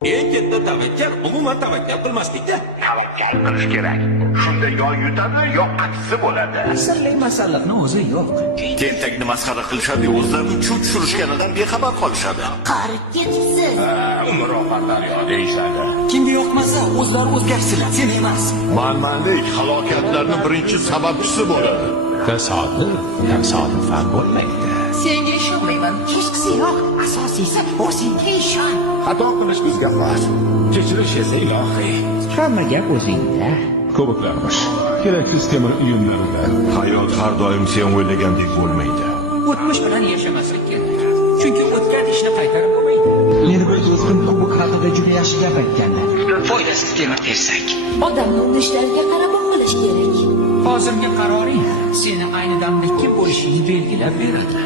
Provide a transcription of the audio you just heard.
Eng katta tavakkal umuman tavakkal qilmaslikda. Tavakkal qilish kerak. Shunda yo yutadi, yo aksi bo'ladi. Asalli masalliqni o'zi yo'q. Tentakni masxara qilishadi, o'zlarini chuv tushirishganidan bexabar qolishadi. Qarib ketibsiz. Umr oqarlar yo deyishadi. Kimga yoqmasa o'zlari o'zgarsinlar, sen emas. Manmanlik halokatlarning birinchi sababchisi bo'ladi. Tasodif ham bo'lmaydi. Senga ishonmayman. Hechqisi yo'q. Asosiysi o'zingga ishon. Xato qilish bizga xos. Kechirish esa ilohiy. Hamma gap o'zingda. Ko'riklarmish. Keraksiz temir uyumlarida. Hayot har doim sen o'ylagandek bo'lmaydi. O'tmish bilan yashamaslik kerak. Chunki o'tgan ishni qaytarib bo'lmaydi. Meni bir do'stim bu haqida juda yaxshi gap aytgandi. Foydasiz temir tersak. Odamning urishlariga qarab qilish kerak. Hozirgi qaroring seni ayni damda kim bo'lishingni belgilab beradi.